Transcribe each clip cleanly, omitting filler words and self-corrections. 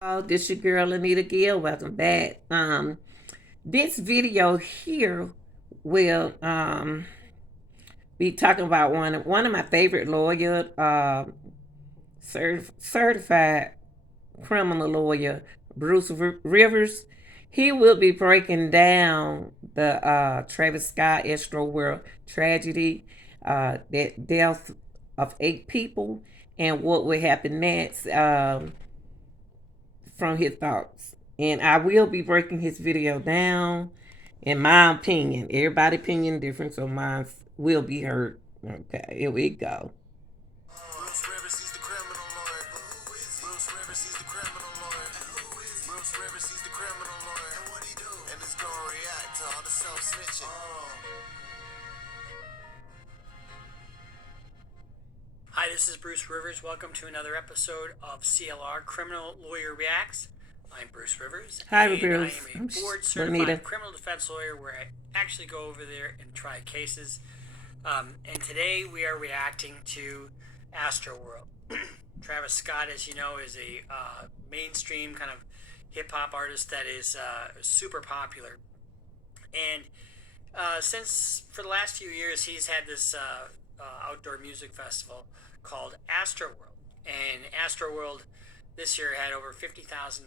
Oh, this your girl Anita Gill. Welcome back. This video here will be talking about one of my favorite lawyers, certified criminal lawyer Bruce Rivers. He will be breaking down the Travis Scott Astroworld tragedy, that death of 8 people, and what will happen next. From his thoughts. And I will be breaking his video down in my opinion. Everybody's opinion different, so mine will be heard. Okay, here we go. Bruce Rivers, he's the criminal lawyer. Bruce Rivers, he's the criminal lawyer. Bruce Rivers, he's the criminal lawyer. And what he do? And it's gonna react to all the self-snitching. Hi, this is Bruce Rivers. Welcome to another episode of CLR Criminal Lawyer Reacts. I'm Bruce Rivers. Hi, Bruce. I am a board-certified criminal defense lawyer where I actually go over there and try cases. And today we are reacting to Astroworld. Travis Scott, as you know, is a mainstream kind of hip-hop artist that is super popular. And since for the last few years he's had this outdoor music festival called Astroworld. And Astroworld this year had over 50,000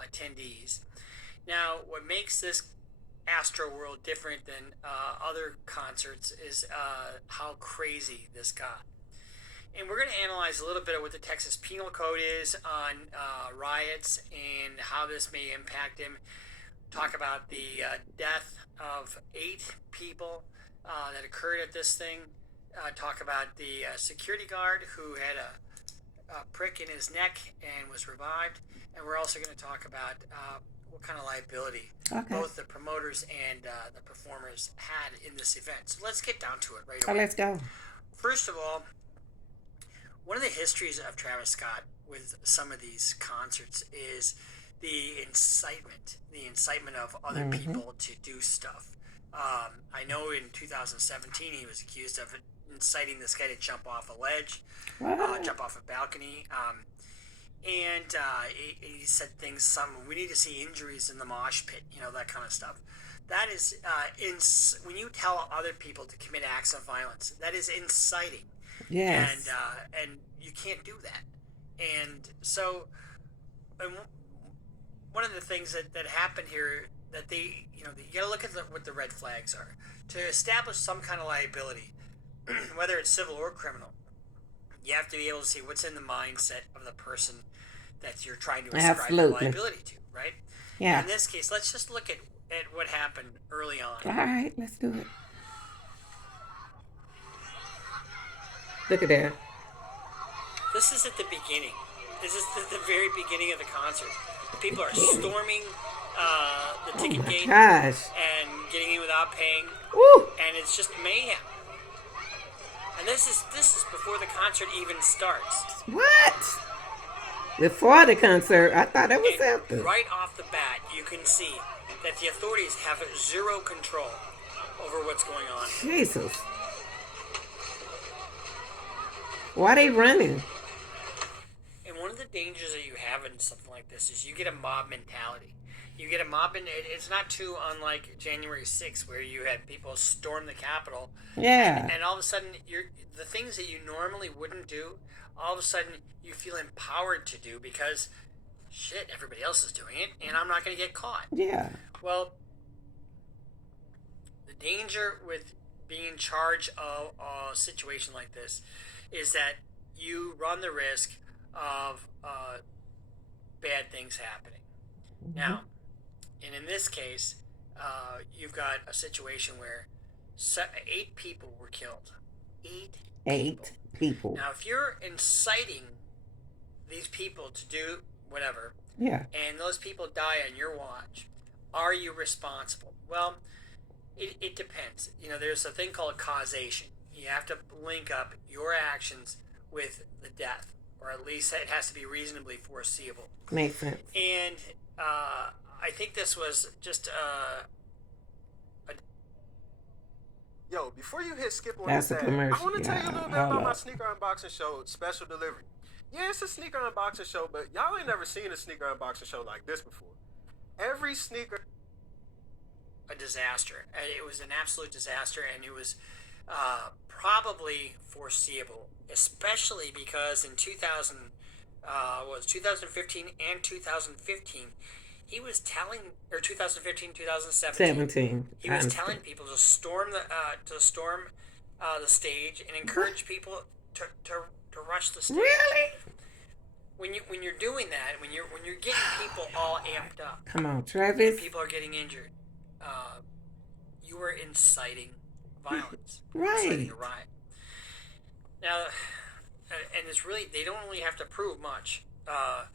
attendees. Now, what makes this Astroworld different than other concerts is how crazy this got. And we're going to analyze a little bit of what the Texas Penal Code is on riots and how this may impact him. Talk about the death of 8 people that occurred at this thing. Talk about the security guard who had a prick in his neck and was revived. And we're also going to talk about what kind of liability both the promoters and the performers had in this event. So let's get down to it right away. Let's go. First of all, one of the histories of Travis Scott with some of these concerts is the incitement of other people to do stuff. I know in 2017 he was accused of inciting this guy to jump off a ledge, jump off a balcony, and he said things, we need to see injuries in the mosh pit, that kind of stuff. That is, when you tell other people to commit acts of violence, that is inciting. Yes. And you can't do that. And so, one of the things that happened here that you got to look at what the red flags are to establish some kind of liability, whether it's civil or criminal. You have to be able to see what's in the mindset of the person that you're trying to ascribe liability to, right? Yeah. In this case, let's just look at what happened early on. All right, let's do it. Look at that. This is at the beginning. This is the very beginning of the concert. People are storming the ticket gate and getting in without paying. Woo! And it's just mayhem. And this is before the concert even starts. What? Before the concert? I thought it was after. Right off the bat, you can see that the authorities have zero control over what's going on. Jesus. Why are they running? And one of the dangers that you have in something like this is you get a mob mentality. You get a mob, and it's not too unlike January 6th, where you had people storm the Capitol. Yeah. And all of a sudden, the things that you normally wouldn't do, all of a sudden you feel empowered to do because, shit, everybody else is doing it, and I'm not going to get caught. Yeah. Well, the danger with being in charge of a situation like this is that you run the risk of bad things happening. Now, and in this case, you've got a situation where 8 people were killed. 8 people. Now, if you're inciting these people to do whatever, and those people die on your watch, are you responsible? Well, it depends. There's a thing called causation. You have to link up your actions with the death, or at least it has to be reasonably foreseeable. Makes sense. And I think this was just Yo, before you hit skip on That's this a ad, commercial. I want to tell you a little bit about my sneaker unboxing show, Special Delivery. Yeah, it's a sneaker unboxing show, but y'all ain't never seen a sneaker unboxing show like this before. Every sneaker A disaster. It was an absolute disaster, and it was probably foreseeable, especially because in 2015 and 2015, he was telling, or 2015, 2017, 17. he I was telling understand. people to storm the stage and What? encourage people to rush the stage. Really? When you're doing that, when you're getting people all amped up Come on, and Travis. people are getting injured, uh, you are inciting violence, inciting Right. a riot. Now, and it's really, they don't really have to prove much. And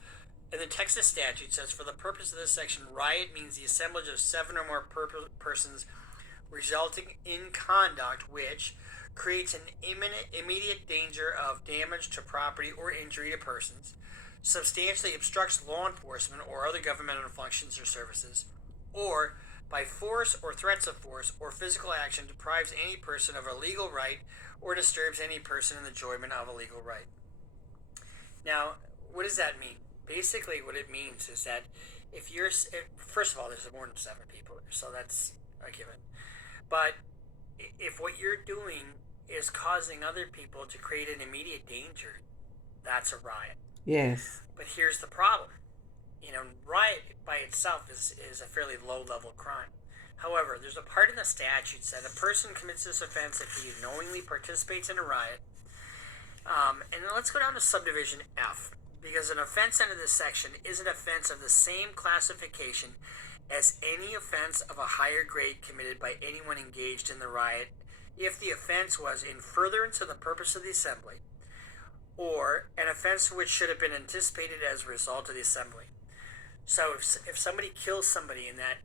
the Texas statute says, for the purpose of this section, riot means the assemblage of 7 or more persons resulting in conduct which creates an immediate danger of damage to property or injury to persons, substantially obstructs law enforcement or other governmental functions or services, or by force or threats of force or physical action deprives any person of a legal right or disturbs any person in the enjoyment of a legal right. Now, what does that mean? Basically, what it means is that first of all, there's more than 7 people there, so that's a given. But if what you're doing is causing other people to create an immediate danger, that's a riot. Yes. But here's the problem. Riot by itself is a fairly low-level crime. However, there's a part in the statute that a person commits this offense if he knowingly participates in a riot. And let's go down to subdivision F, because an offense under this section is an offense of the same classification as any offense of a higher grade committed by anyone engaged in the riot if the offense was in furtherance of the purpose of the assembly, or an offense which should have been anticipated as a result of the assembly. So if somebody kills somebody in that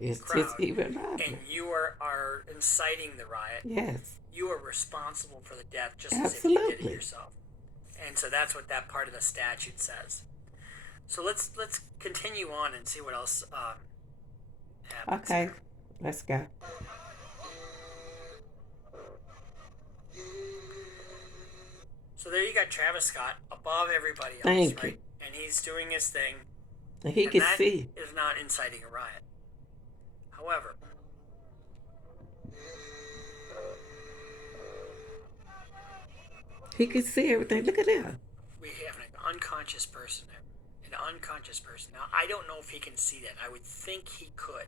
It's just crowd irreliable. and you are inciting the riot, Yes. you are responsible for the death just as if you did it Absolutely. yourself. And so that's what that part of the statute says. So let's continue on and see what else happens Okay. here. Let's go. So there you got Travis Scott above everybody else, Thank you. right? And he's doing his thing, And he and can that see. is not inciting a riot. However, He can see everything. Look at that. we have an unconscious person there. An unconscious person. Now, I don't know if he can see that. I would think he could.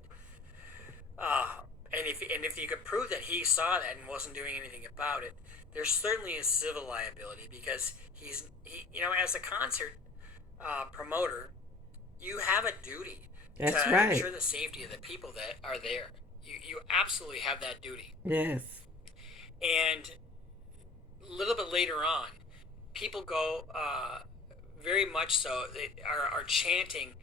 And if you could prove that he saw that and wasn't doing anything about it, there's certainly a civil liability because he as a concert promoter, you have a duty That's to right. ensure the safety of the people that are there. You absolutely have that duty. Yes. And a little bit later on, people go very much so. They are chanting,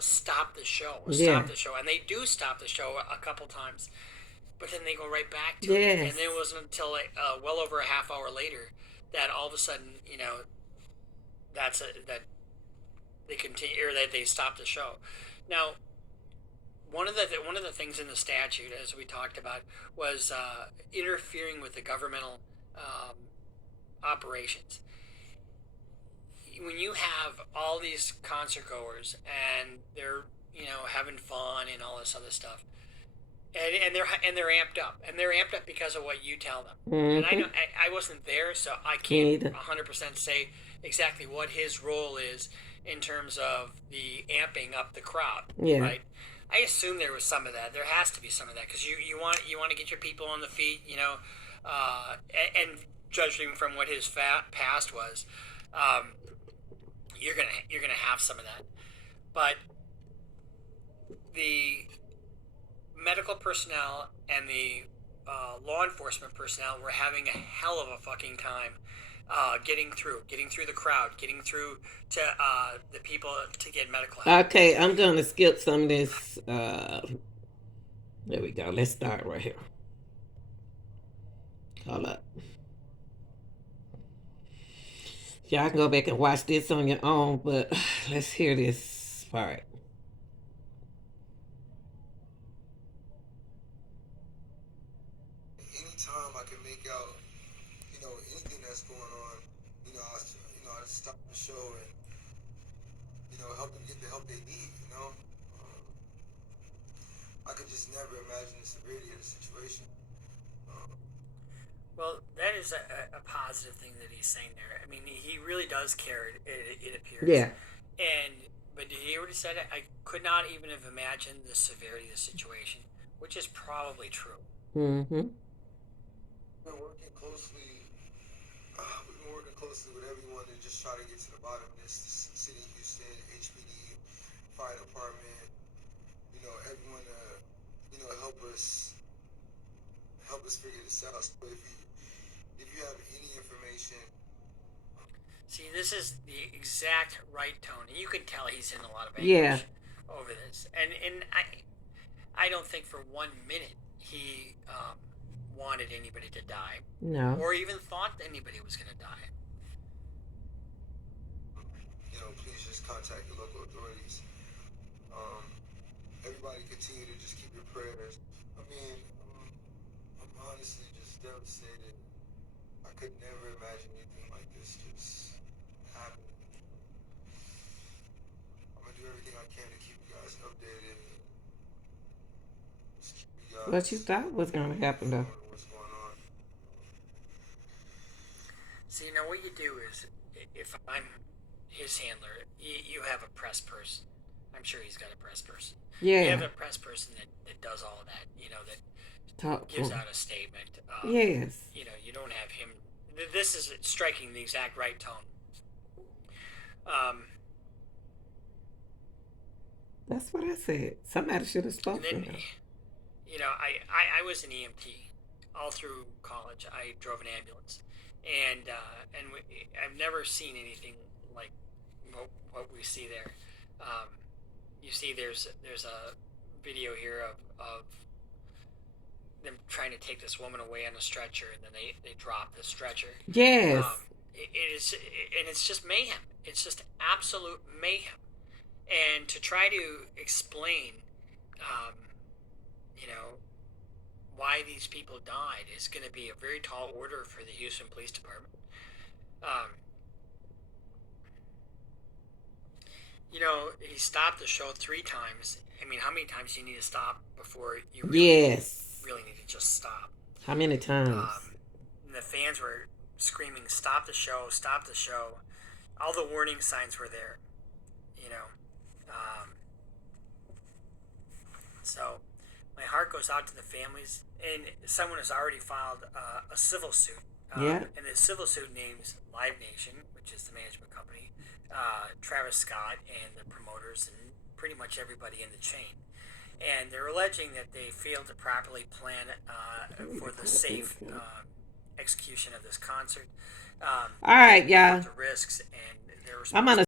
"Stop the show! Yeah. Stop the show!" And they do stop the show a couple times, but then they go right back to it. Yes. And then it wasn't until well over a half hour later that all of a sudden, that they continue or that they stop the show. Now, one of the things in the statute, as we talked about, was interfering with the governmental um, operations. When you have all these concert goers and they're having fun and all this other stuff, and they're amped up, and they're amped up because of what you tell them. And I Mm-hmm. know I wasn't there, so I Me can't neither. 100% say exactly what his role is in terms of the amping up the crowd, Yeah. right? I assume there was some of that. There has to be some of that because you want to get your people on the feet, and judging from what his past was, um, you're gonna have some of that. But the medical personnel and the law enforcement personnel were having a hell of a fucking time getting through the crowd, getting through to the people to get medical help. Okay, I'm gonna skip some of this. There we go. Let's start right here. Hold up. Y'all can go back and watch this on your own, but let's hear this part. anytime I can make out, anything that's going on, I stop. get the help they need. I could just never imagine the severity of the situation. Um, Well, that is a positive thing that he's saying there. I mean, he really does care. It appears, Yeah. and but he already said it. I could not even have imagined the severity of the situation, which is probably true. Mm-hmm. we're working closely. We've been working closely with everyone to just try to get to the bottom of this. The city of Houston, HPD, fire department. Everyone help us figure this out. So if you have any information, See, this is the exact right tone, and you can tell he's in a lot of Yeah. anguish over this. And I don't think for 1 minute he wanted anybody to die, No. or even thought anybody was going to die. please just contact the local authorities. Um, Everybody continue to just keep your prayers. I mean, I'm honestly just devastated. I could never imagine anything like this just happening. I'm gonna do everything I can to keep you guys updated and just keep you What you guys thought was gonna happen though? informed of what's going on. So you know what you do is, if I'm his handler, you have a press person. I'm sure he's got a press person. You have Yeah. a press person that does all of that. That Talk gives for. out a statement. Yes. You don't have him. This is striking the exact right tone. Um, That's what I said. Somebody should have and spoke for then, him. I was an EMT all through college. I drove an ambulance, and I've never seen anything like what we see there. Um, you see, there's a video here of them trying to take this woman away on a stretcher, and then they drop the stretcher. Yes. It is, and it's just mayhem. It's just absolute mayhem. And to try to explain, um, you know, why these people died is going to be a very tall order for the Houston Police Department. Um, he stopped the show 3 times. I mean, how many times do you need to stop before you Yes. really need to just stop? How many times? And the fans were screaming, "Stop the show! Stop the show!" All the warning signs were there. You know, um, so my heart goes out to the families, and someone has already filed a civil suit. Yeah. And the civil suit names Live Nation, which is the management company, Travis Scott, and the promoters, and pretty much everybody in the chain. And they're alleging that they failed to properly plan for the safe execution of this concert. All right, About y'all. the risks and their I'm gonna responsibility.